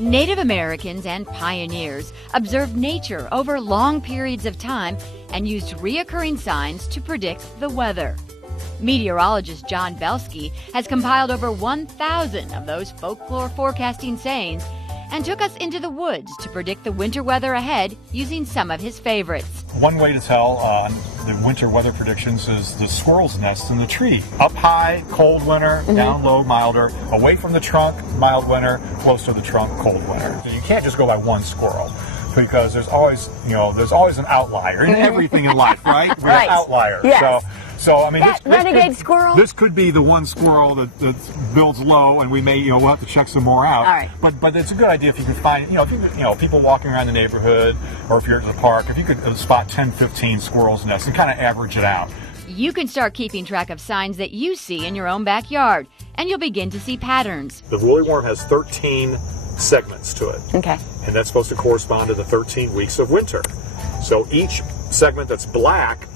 Native Americans and pioneers observed nature over long periods of time and used reoccurring signs to predict the weather. Meteorologist John Belsky has compiled over 1,000 of those folklore forecasting sayings and took us into the woods to predict the winter weather ahead using some of his favorites. One way to tell on the winter weather predictions is the squirrel's nest in the tree. Up high, cold winter, down low, milder. Away from the trunk, mild winter. Close to the trunk, cold winter. So you can't just go by one squirrel, because there's always an outlier in everything in life, right? We're Right. an outlier. Yes. So I mean, That renegade squirrel? This could be the one squirrel that builds low, and we may, we'll have to check some more out. All right. But it's a good idea if you can find, if people walking around the neighborhood, or if you're at the park, if you could spot 10, 15 squirrels' nests and kind of average it out. You can start keeping track of signs that you see in your own backyard, and you'll begin to see patterns. The woolly worm has 13 segments to it. Okay. And that's supposed to correspond to the 13 weeks of winter. So each segment that's black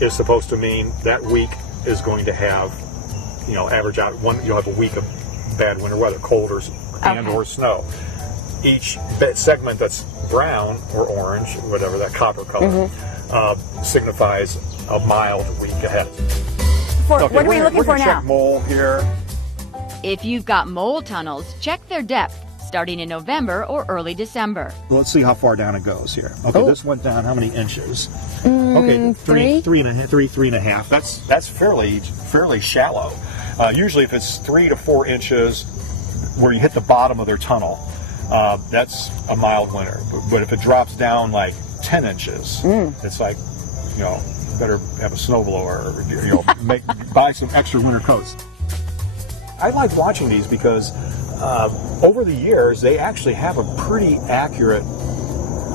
is supposed to mean that week is going to have, average out you'll have a week of bad winter weather, cold or snow. Each segment that's brown or orange, whatever that copper color, signifies a mild week ahead. What are we looking for now? Check mole here. If you've got mole tunnels, check their depth, starting in November or early December. Let's see how far down it goes here. Okay, this went down how many inches? Okay, three and a half. That's fairly shallow. Usually, if it's 3 to 4 inches, where you hit the bottom of their tunnel, that's a mild winter. But if it drops down like 10 inches, it's like, better have a snowblower or buy some extra winter coats. I like watching these because over the years, they actually have a pretty accurate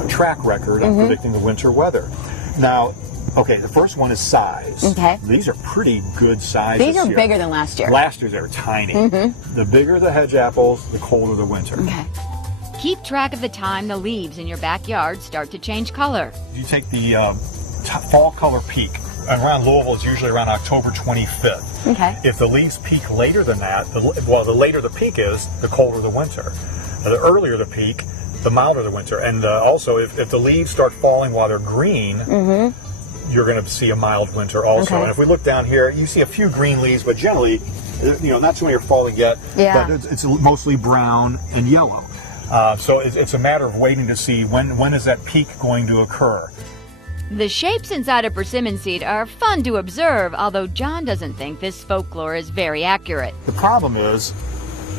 track record of predicting the winter weather. Now, okay, the first one is size. Okay. These are pretty good sizes. These are here. bigger than last year. Last year, they were tiny. The bigger the hedge apples, the colder the winter. Okay. Keep track of the time the leaves in your backyard start to change color. You take the fall color peak. Around Louisville, it's usually around October 25th. Okay. If the leaves peak later than that, the later the peak is, the colder the winter. The earlier the peak, the milder the winter. And also, if the leaves start falling while they're green, you're going to see a mild winter also. Okay. And if we look down here, you see a few green leaves, but generally, not too many are falling yet. Yeah. But it's mostly brown and yellow. So it's a matter of waiting to see when is that peak going to occur. The shapes inside a persimmon seed are fun to observe, although John doesn't think this folklore is very accurate. The problem is,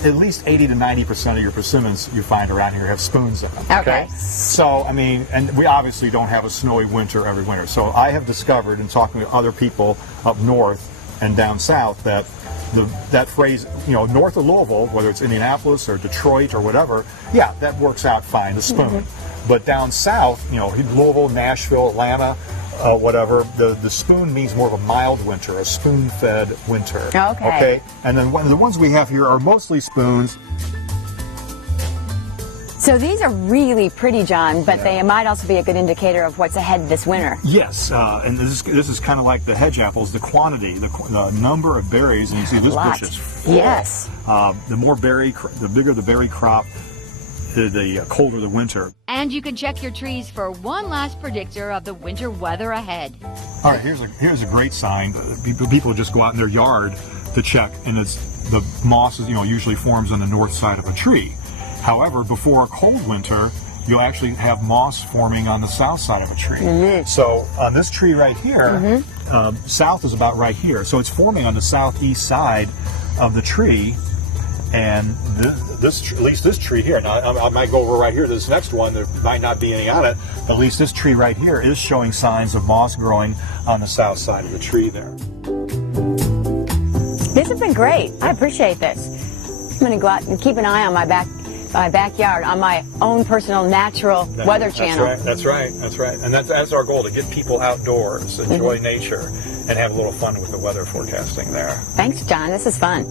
at least 80 to 90% of your persimmons you find around here have spoons in them. Okay. So, I mean, and we obviously don't have a snowy winter every winter. So I have discovered in talking to other people up north and down south that that phrase, north of Louisville, whether it's Indianapolis or Detroit or whatever, yeah, that works out fine, the spoon. But down south, Louisville, Nashville, Atlanta, whatever, the spoon means more of a mild winter, a spoon-fed winter. Okay. And then the ones we have here are mostly spoons. So these are really pretty, John, but they might also be a good indicator of what's ahead this winter. Yes, and this is kind of like the hedge apples, the quantity, the number of berries, and you see this bush is full. Yes. The bigger the berry crop, the colder the winter. And you can check your trees for one last predictor of the winter weather ahead. All right, here's a great sign. People just go out in their yard to check, and it's the moss usually forms on the north side of a tree. However, before a cold winter, you'll actually have moss forming on the south side of a tree. So on this tree right here, south is about right here. So it's forming on the southeast side of the tree. And at least this tree here, now I might go over right here to this next one, there might not be any on it, but at least this tree right here is showing signs of moss growing on the south side of the tree there. This has been great. I appreciate this. I'm going to go out and keep an eye on my backyard, on my own personal natural weather channel. That's right. And that's our goal, to get people outdoors, enjoy nature, and have a little fun with the weather forecasting there. Thanks, John. This is fun.